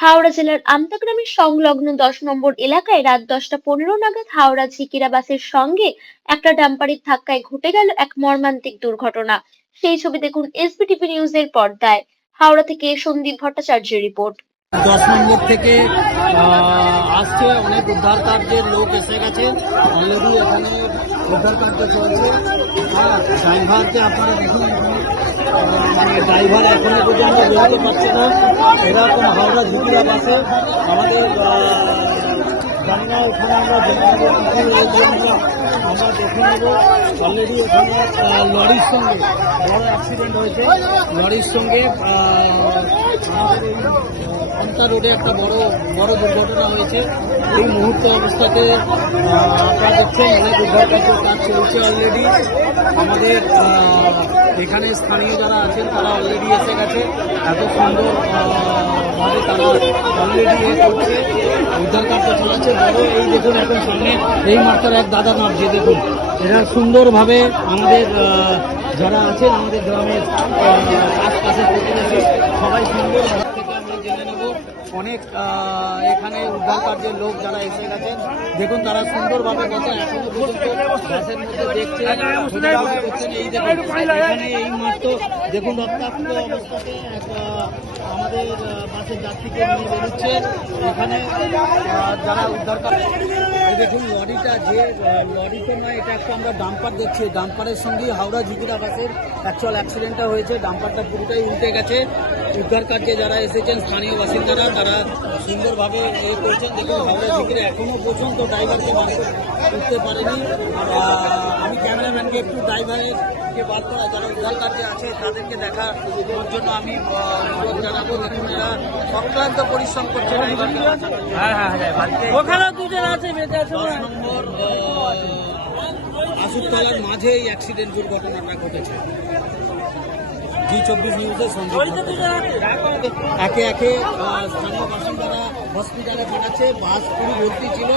হাওড়া জেলার আমতাগ্রামের সংলগ্ন দশ নম্বর এলাকায় রাত দশটা পনেরো নাগাদ হাওড়া ঝিকিরা বাসের সঙ্গে একটা ডাম্পারের ধাক্কায় ঘটে গেল এক মর্মান্তিক দুর্ঘটনা। সেই ছবি দেখুন এসবিটিভি নিউজের পর্দায়। হাওড়া থেকে সন্দীপ ভট্টাচার্যের রিপোর্ট। দশ নম্বর থেকে আসছে অনেক উদ্ধার কার্যের লোক এসে গেছে। অলরেডি এখানে উদ্ধার কার্য চলছে। হ্যাঁ ড্রাইভারকে আপনারা দেখুন। মানে ড্রাইভার এখনও পর্যন্ত বেরোতে পারছে না। এরকম হাওড়া ঝুঁকিরা বাসে আমাদের জানি না ওখানে আমরা আমরা দেখে নেব। অলরেডি ওখানে লরির সঙ্গে বড় অ্যাক্সিডেন্ট হয়েছে। লরির সঙ্গে আমাদের পন্থা রোডে একটা বড় বড় দুর্ঘটনা হয়েছে। এই মুহূর্ত অবস্থাতে আপনারা দেখছেন অনেক উদ্ধার কাজের কাজ চলছে অলরেডি আমাদের এখানে স্থানীয় যারা আছেন, তারা অলরেডি এসে গেছে। এত সুন্দর ভাবে তারা অলরেডি এ করছে। উদ্ধার কার্য চালাচ্ছে। বড় এই দেখুন, এখন সামনে এই মাত্রার এক দাদা নামছে, দেখুন। এরা সুন্দরভাবে আমাদের যারা আছেন, আমাদের গ্রামের আশপাশের প্রতিবেশী, সবাই থেকে আমরা জেনে নেব অনেক এখানে উদ্ধার কার্যের লোক যারা এসে গেছেন। দেখুন তারা সুন্দরভাবে গত এখনও এই দেখুন, এখানে এই মাত্র দেখুন রক্তাক্ত অবস্থাতে আমাদের বাসের যাত্রীকে নিয়ে বেরোচ্ছে। এখানে যারা উদ্ধার কার্য দেখুন লরিটা যে লরি তো নয় এটা একটা আমরা ডাম্পার দেখছি। ডাম্পারের সঙ্গে হাওড়া ঝুঁকিরা বাসের অ্যাকচুয়াল অ্যাক্সিডেন্টটা হয়েছে। ডাম্পারটা পুরোটাই উল্টে গেছে। উদ্ধার কার্যে যারা এসেছেন স্থানীয় বাসিন্দারা তারা সুন্দরভাবে এ করছেন। দেখুন হাওড়া ঝুঁকিরা এখনও পর্যন্ত ড্রাইভারকে বার করতে পারেনি। আমি ক্যামেরাম্যানকে একটু ড্রাইভারের কে বার করা যারা উদ্ধার কার্যে আছে তাদেরকে দেখার জন্য আমি অনুরোধ জানাব। দেখুন এরা অক্লান্ত পরিশ্রম করছে ড্রাইভারকে হ্যাঁ হ্যাঁ হ্যাঁ ওখানে দুজন আছে বেঁচে আসুরতলার মাঝে এই অ্যাক্সিডেন্ট দুর্ঘটনাটা ঘটেছে। জি চব্বিশ নিউজে একে একে স্থানীয় বাসিন্দারা, হসপিটালে পাঠাচ্ছে, বাস পুরো ভর্তি ছিল।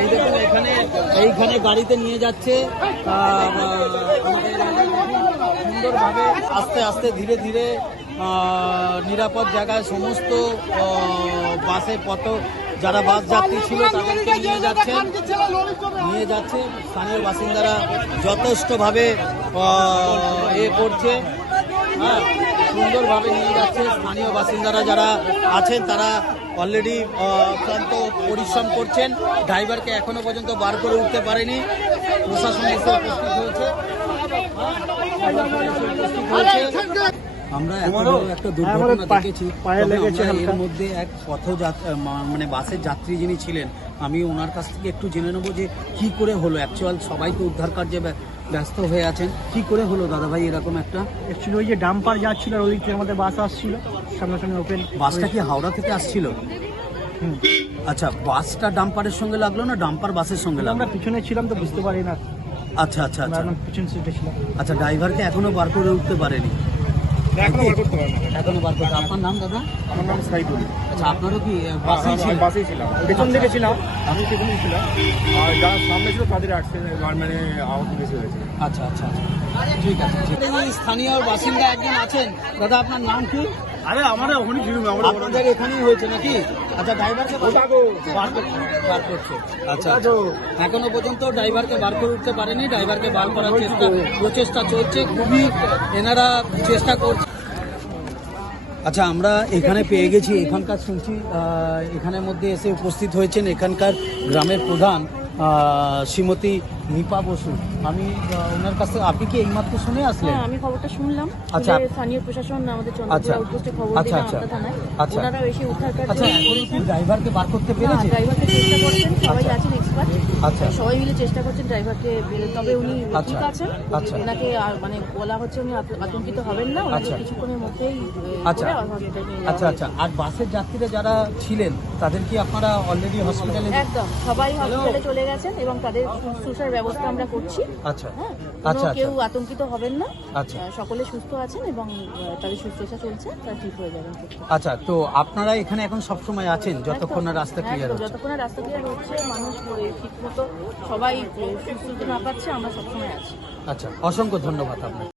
এই দেখুন, এখানে, এইখানে গাড়িতে নিয়ে যাচ্ছে। সুন্দরভাবে আস্তে আস্তে ধীরে ধীরে নিরাপদ জায়গায় সমস্ত বাসে পথ যারা বাস যাত্রী ছিল তাদেরকে নিয়ে যাচ্ছেন। নিয়ে যাচ্ছে স্থানীয় বাসিন্দারা যথেষ্টভাবে এ করছে। হ্যাঁ সুন্দরভাবে নিয়ে যাচ্ছে। স্থানীয় বাসিন্দারা যারা আছেন তারা অলরেডি অত্যন্ত পরিশ্রম করছেন। ড্রাইভারকে এখনও পর্যন্ত বার করে উঠতে পারেনি। প্রশাসন এসে উপস্থিত হয়েছে। হ্যাঁ, উপস্থিত হয়েছে। আমরা একটা দুর্ঘটনা দেখেছি। এর মধ্যে এক পথযাত্রী মানে বাসের যাত্রী যিনি ছিলেন আমি ওনার কাছ থেকে একটু জেনে নেব যে কি করে হলো। অ্যাকচুয়াল সবাই তো উদ্ধার কার্যে ব্য- ব্যস্ত হয়ে আছেন। কি করে হলো? দাদা ভাই এরকম একটা অ্যাকচুয়ালি ওই যে ডাম্পার যাচ্ছিল আর ওই দিক থেকে আমাদের বাস আসছিল সামনে সামনে ওপেন বাসটা কি হাওড়া থেকে আসছিল? আচ্ছা বাসটা ডাম্পারের সঙ্গে লাগল না ডাম্পার বাসের সঙ্গে লাগল? আমরা পিছনে ছিলাম তো বুঝতে পারি না। আচ্ছা আচ্ছা আচ্ছা। পিছন সিটে ছিলাম। আচ্ছা ড্রাইভারকে এখনও বার করে উঠতে পারেনি। এখনও বার করতে পারে না। এখনও বার করতে আপনার নাম দাদা? আমার নাম সাইদুল। আচ্ছা আপনারও কি বাসেই ছিল বাসেই ছিলাম। পেছন দিকে ছিলাম। আমি পেছনে ছিলাম। আর যারা সামনে ছিল তাদের আটকে মানে আহত বেশি হয়েছে। আচ্ছা আচ্ছা আচ্ছা। ঠিক আছে স্থানীয় বাসিন্দা একজন আছেন দাদা আপনার নাম কি? আরে আমাদের ওখানে ছিল আমরা আপনাদের এখানেই হয়েছে নাকি? আচ্ছা ড্রাইভারকে বার বার করছে আচ্ছা আচ্ছা। এখনও পর্যন্ত ড্রাইভারকে বার করে উঠতে পারেনি ড্রাইভারকে বার করার চেষ্টা প্রচেষ্টা চলছে খুবই এনারা চেষ্টা করছে। আচ্ছা আমরা এখানে পেয়ে গেছি এখানকার শুনছি এখানের মধ্যে এসে উপস্থিত হয়েছেন এখানকার গ্রামের প্রধান শ্রীমতী নিপা বসু আমি ওনার কাছ আপনি কি এইমাত্র শুনে আসলেন হ্যাঁ আমি খবরটা শুনলাম আচ্ছা। স্থানীয় প্রশাসন আমাদের আচ্ছা। চন্দ্রপুর আউটপোস্টে খবর আচ্ছা, আচ্ছা। আচ্ছা। ওনারাও এসে উদ্ধার কার্য আচ্ছা এখন কি ড্রাইভারকে বার করতে না পেরেছে ড্রাইভারকে চেষ্টা করছেন সবাই আচ্ছা। আছেন এক্সপার্ট আচ্ছা সবাই মিলে চেষ্টা করছেন ড্রাইভারকে তবে উনি আচ্ছা। ঠিক আছেন আচ্ছা। ওনাকে আর মানে বলা হচ্ছে উনি আতঙ্কিত হবেন না ওনাকে আচ্ছা। কিছুক্ষণের মধ্যেই আচ্ছা। আচ্ছা আচ্ছা আর বাসের যাত্রীরা যারা ছিলেন তাদের কি আপনারা অলরেডি হসপিটালে একদম সবাই হসপিটালে চলে গেছেন এবং তাদের শুশ্রূষার ব্যবস্থা আমরা করছি। আচ্ছা। হ্যাঁ আচ্ছা, কেউ আচ্ছা। আতঙ্কিত হবেন না। আচ্ছা। সকলে সুস্থ আছেন এবং তাদের সুস্থতা চলছে তারা ঠিক হয়ে যাবেন। আচ্ছা তো আপনারা এখানে এখন সব সময় আছেন যতক্ষণ না রাস্তা ক্লিয়ার হচ্ছে? যতক্ষণ না রাস্তা ক্লিয়ার হচ্ছে মানুষ ঠিক মতো সবাই সুস্থ না পাচ্ছে আমরা সবসময় আছি। আচ্ছা অসংখ্য ধন্যবাদ আপনাকে।